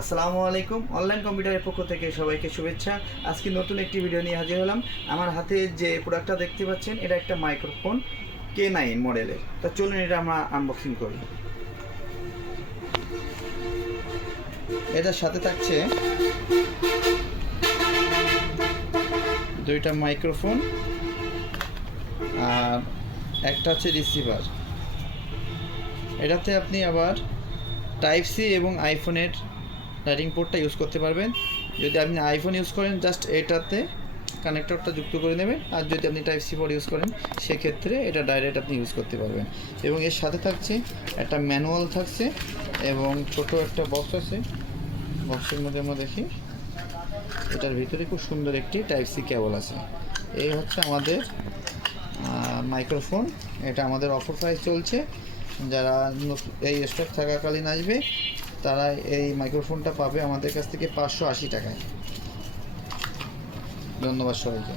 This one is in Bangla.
আসসালামু আলাইকুম। অনলাইন কম্পিউটারের পক্ষ থেকে সবাইকে শুভেচ্ছা। আজকে নতুন একটি ভিডিও নিয়ে হাজির হলাম। আমার হাতে যে প্রোডাক্টটা দেখতে পাচ্ছেন এটা একটা মাইক্রোফোন K9 মডেলের। তো চলুন এটা আমরা আনবক্সিং করি। এটার সাথে থাকছে দুইটা মাইক্রোফোন আর একটা হচ্ছে রিসিভার। এটাতে আপনি আবার টাইপ সি এবং আইফোনের লাইটিং পোর্টটা ইউজ করতে পারবেন। যদি আপনি আইফোন ইউজ করেন জাস্ট এটাতে কানেক্টরটা যুক্ত করে নেবেন, আর যদি আপনি টাইপ সি পোর্ট ইউজ করেন সেক্ষেত্রে এটা ডাইরেক্ট আপনি ইউজ করতে পারবেন। এবং এর সাথে থাকছে একটা ম্যানুয়াল থাকছে এবং ছোট একটা বক্স আছে। বক্সের মধ্যে আমরা দেখি এটার ভিতরে খুব সুন্দর একটি টাইপ সি কেবল আছে। এই হচ্ছে আমাদের মাইক্রোফোন। এটা আমাদের অফার প্রাইস চলছে। যারা এই স্টক থাকাকালীন আসবে তারা এই মাইক্রোফোনটা পাবে আমাদের কাছ থেকে 580 টাকায়। ধন্যবাদ সবাইকে।